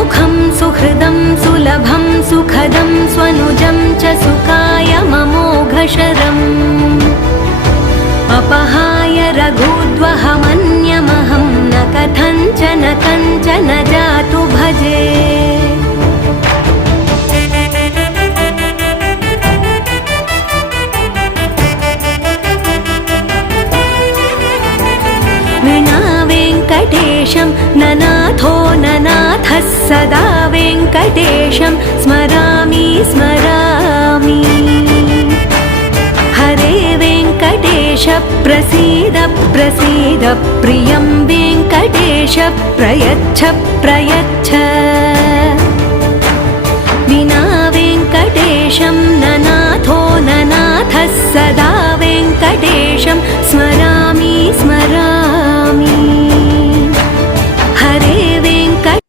सुमुखं सुहृदं सुलभं सुखदं स्वनुजं च सुखाय ममोघशरम् अपहाय रघुद्वहमन्यमहं न कथञ्चन कञ्चन जातु भजे। वेङ्कटेशं ननाथो ननाथः सदा वेङ्कटेशं स्मरामि स्मरामि। हरे वेङ्कटेश प्रसीद प्रसीद प्रियं वेङ्कटेश प्रयच्छ प्रयच्छ। विना वेङ्कटेशं ननाथो ननाथः सदा वेङ्कटेशं स्मरामि स्मरामि। हरे वेङ्कट